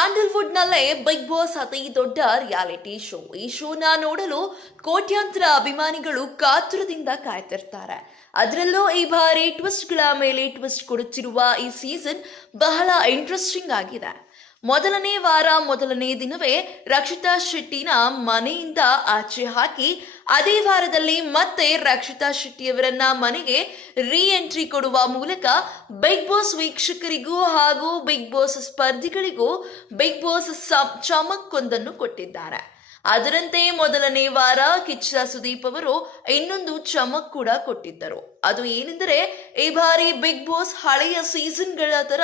Sandalwood ನಲ್ಲೇ big boss ಅತಿ ದೊಡ್ಡ ರಿಯಾಲಿಟಿ ಶೋ. ಈ ಶೋನ ನೋಡಲು ಕೋಟ್ಯಾಂತರ ಅಭಿಮಾನಿಗಳು ಕಾತುರದಿಂದ ಕಾಯ್ತಿರ್ತಾರೆ. ಅದರಲ್ಲೂ ಈ ಬಾರಿ ಟ್ವಿಸ್ಟ್ಗಳ ಮೇಲೆ ಟ್ವಿಸ್ಟ್ ಕೊಡುತ್ತಿರುವ ಈ ಸೀಸನ್ ಬಹಳ ಇಂಟ್ರೆಸ್ಟಿಂಗ್ ಆಗಿದೆ. ಮೊದಲನೇ ವಾರ ಮೊದಲನೇ ದಿನವೇ ರಕ್ಷಿತಾ ಶೆಟ್ಟಿನ ಮನೆಯಿಂದ ಆಚೆ ಹಾಕಿ ಅದೇ ವಾರದಲ್ಲಿ ಮತ್ತೆ ರಕ್ಷಿತಾ ಶೆಟ್ಟಿಯವರನ್ನ ಮನೆಗೆ ರೀ ಎಂಟ್ರಿ ಕೊಡುವ ಮೂಲಕ ಬಿಗ್ ಬಾಸ್ ವೀಕ್ಷಕರಿಗೂ ಹಾಗೂ ಬಿಗ್ ಬಾಸ್ ಸ್ಪರ್ಧಿಗಳಿಗೂ ಬಿಗ್ ಬಾಸ್ ಚಮಕ್ಕೊಂದನ್ನು ಕೊಟ್ಟಿದ್ದಾರೆ. ಅದರಂತೆ ಮೊದಲನೇ ವಾರ ಕಿಚ್ಚ ಸುದೀಪ್ ಅವರು ಇನ್ನೊಂದು ಚಮಕ್ ಕೂಡ ಕೊಟ್ಟಿದ್ದರು. ಅದು ಏನೆಂದರೆ, ಈ ಬಾರಿ ಬಿಗ್ ಬಾಸ್ ಹಳೆಯ ಸೀಸನ್ಗಳ ತರ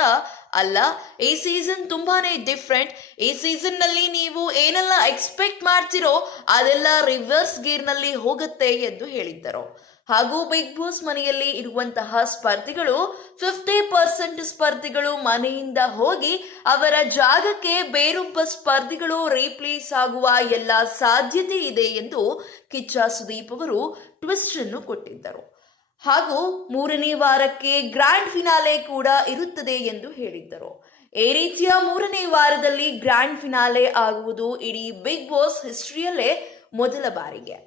ಅಲ್ಲ, ಈ ಸೀಸನ್ ತುಂಬಾನೇ ಡಿಫ್ರೆಂಟ್. ಈ ಸೀಸನ್ನಲ್ಲಿ ನೀವು ಏನೆಲ್ಲ ಎಕ್ಸ್ಪೆಕ್ಟ್ ಮಾಡ್ತಿರೋ ಅದೆಲ್ಲ ರಿವರ್ಸ್ ಗೇರ್ನಲ್ಲಿ ಹೋಗುತ್ತೆ ಎಂದು ಹೇಳಿದ್ದರು. ಹಾಗೂ ಬಿಗ್ ಬಾಸ್ ಮನೆಯಲ್ಲಿ ಇರುವಂತಹ ಸ್ಪರ್ಧಿಗಳು ಫಿಫ್ಟಿ ಪರ್ಸೆಂಟ್ ಸ್ಪರ್ಧಿಗಳು ಮನೆಯಿಂದ ಹೋಗಿ ಅವರ ಜಾಗಕ್ಕೆ ಬೇರೊಬ್ಬ ಸ್ಪರ್ಧಿಗಳು ರೀಪ್ಲೇಸ್ ಆಗುವ ಎಲ್ಲ ಸಾಧ್ಯತೆ ಇದೆ ಎಂದು ಕಿಚ್ಚ ಸುದೀಪ್ ಅವರು ಟ್ವಿಸ್ಟ್ ಅನ್ನು ಕೊಟ್ಟಿದ್ದರು. ಹಾಗೂ ಮೂರನೇ ವಾರಕ್ಕೆ ಗ್ರ್ಯಾಂಡ್ ಫಿನಾಲೆ ಕೂಡ ಇರುತ್ತದೆ ಎಂದು ಹೇಳಿದ್ದರು. ಈ ರೀತಿಯ ಮೂರನೇ ವಾರದಲ್ಲಿ ಗ್ರ್ಯಾಂಡ್ ಫಿನಾಲೆ ಆಗುವುದು ಇಡೀ ಬಿಗ್ ಬಾಸ್ ಹಿಸ್ಟ್ರಿಯಲ್ಲೇ ಮೊದಲ ಬಾರಿಗೆ.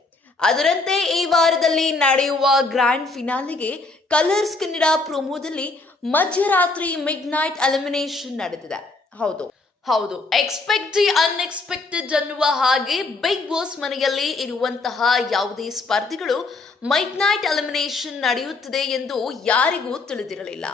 ಅದರಂತೆ ಈ ವಾರದಲ್ಲಿ ನಡೆಯುವ ಗ್ರ್ಯಾಂಡ್ ಫಿನಾಲೆಗೆ ಕಲರ್ಸ್ ಕನ್ನಡ ಪ್ರೊಮೋದಲ್ಲಿ ಮಧ್ಯರಾತ್ರಿ ಮಿಡ್ ನೈಟ್ ಎಲಿಮಿನೇಷನ್ ನಡೆದಿದೆ. ಹೌದು. ಹೌದು. ಎಕ್ಸ್ಪೆಕ್ಟ್ ದಿ ಅನ್ಎಕ್ಸ್ಪೆಕ್ಟೆಡ್ ಅನ್ನುವ ಹಾಗೆ ಬಿಗ್ ಬಾಸ್ ಮನೆಯಲ್ಲಿ ಇರುವಂತಹ ಯಾವುದೇ ಸ್ಪರ್ಧಿಗಳು ಮಿಡ್ ನೈಟ್ ಎಲಿಮಿನೇಷನ್ ನಡೆಯುತ್ತದೆ ಎಂದು ಯಾರಿಗೂ ತಿಳಿದಿರಲಿಲ್ಲ.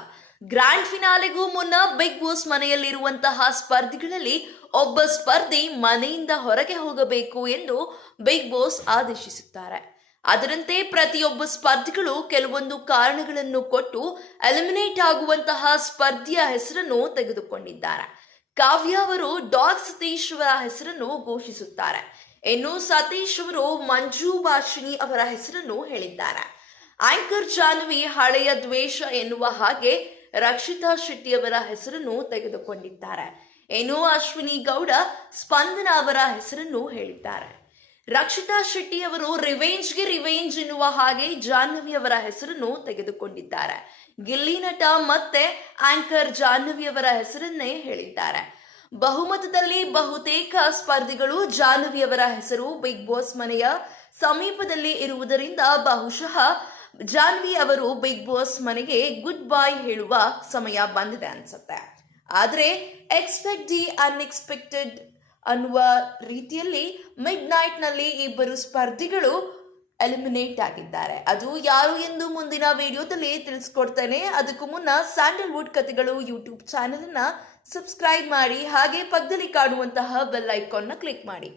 ಗ್ರ್ಯಾಂಡ್ ಫಿನಾಲೆಗೂ ಮುನ್ನ ಬಿಗ್ ಬಾಸ್ ಮನೆಯಲ್ಲಿರುವಂತಹ ಸ್ಪರ್ಧಿಗಳಲ್ಲಿ ಒಬ್ಬ ಸ್ಪರ್ಧಿ ಮನೆಯಿಂದ ಹೊರಗೆ ಹೋಗಬೇಕು ಎಂದು ಬಿಗ್ ಬಾಸ್ ಆದೇಶಿಸುತ್ತಾರೆ. ಅದರಂತೆ ಪ್ರತಿಯೊಬ್ಬ ಸ್ಪರ್ಧಿಗಳು ಕೆಲವೊಂದು ಕಾರಣಗಳನ್ನು ಕೊಟ್ಟು ಎಲಿಮಿನೇಟ್ ಆಗುವಂತಹ ಸ್ಪರ್ಧಿಯ ಹೆಸರನ್ನು ತೆಗೆದುಕೊಂಡಿದ್ದಾರೆ. ಕಾವ್ಯ ಅವರು ಡಾಗ್ ಸತೀಶ್ ಅವರ ಹೆಸರನ್ನು ಘೋಷಿಸುತ್ತಾರೆ. ಇನ್ನು ಸತೀಶ್ ಅವರು ಮಂಜು ಭಾಷಿಣಿ ಅವರ ಹೆಸರನ್ನು ಹೇಳಿದ್ದಾರೆ. ಆಂಕರ್ ಜಾನ್ವಿ ಹಳೆಯ ದ್ವೇಷ ಎನ್ನುವ ಹಾಗೆ ರಕ್ಷಿತಾ ಶೆಟ್ಟಿಯವರ ಹೆಸರನ್ನು ತೆಗೆದುಕೊಂಡಿದ್ದಾರೆ. ಇನ್ನು ಅಶ್ವಿನಿ ಗೌಡ ಸ್ಪಂದನ ಅವರ ಹೆಸರನ್ನು ಹೇಳಿದ್ದಾರೆ. ರಕ್ಷಿತಾ ಶೆಟ್ಟಿ ಅವರು ರಿವೆಂಜ್ಗೆ ರಿವೆಂಜ್ ಎನ್ನುವ ಹಾಗೆ ಜಾಹ್ನವಿ ಅವರ ಹೆಸರನ್ನು ತೆಗೆದುಕೊಂಡಿದ್ದಾರೆ. ಗಿಲ್ಲಿ ನಟ ಮತ್ತೆ ಆಂಕರ್ ಜಾಹ್ನವಿ ಅವರ ಹೆಸರನ್ನೇ ಹೇಳಿದ್ದಾರೆ. ಬಹುಮತದಲ್ಲಿ ಬಹುತೇಕ ಸ್ಪರ್ಧಿಗಳು ಜಾಹ್ನವಿ ಅವರ ಹೆಸರು ಬಿಗ್ ಬಾಸ್ ಮನೆಯ ಸಮೀಪದಲ್ಲಿ ಇರುವುದರಿಂದ ಬಹುಶಃ ಜಾನ್ವಿ ಅವರು ಬಿಗ್ ಬಾಸ್ ಮನೆಗೆ ಗುಡ್ ಬಾಯ್ ಹೇಳುವ ಸಮಯ ಬಂದಿದೆ ಅನ್ಸುತ್ತೆ. ಆದರೆ ಎಕ್ಸ್ಪೆಕ್ಟ್ ದಿ ಅನ್ಎಕ್ಸ್ಪೆಕ್ಟೆಡ್ ಅನ್ನುವ ರೀತಿಯಲ್ಲಿ ಮಿಡ್ ನೈಟ್ನಲ್ಲಿ ಇಬ್ಬರು ಸ್ಪರ್ಧಿಗಳು ಎಲಿಮಿನೇಟ್ ಆಗಿದ್ದಾರೆ. ಅದು ಯಾರು ಎಂದು ಮುಂದಿನ ವಿಡಿಯೋದಲ್ಲಿ ತಿಳಿಸ್ಕೊಡ್ತೇನೆ. ಅದಕ್ಕೂ ಮುನ್ನ ಸ್ಯಾಂಡಲ್ವುಡ್ ಕಥೆಗಳು ಯೂಟ್ಯೂಬ್ ಚಾನೆಲ್ ಅನ್ನ ಸಬ್ಸ್ಕ್ರೈಬ್ ಮಾಡಿ, ಹಾಗೆ ಪಕ್ಕದಲ್ಲಿ ಕಾಣುವಂತಹ ಬೆಲ್ ಐಕಾನ್ನ ಕ್ಲಿಕ್ ಮಾಡಿ.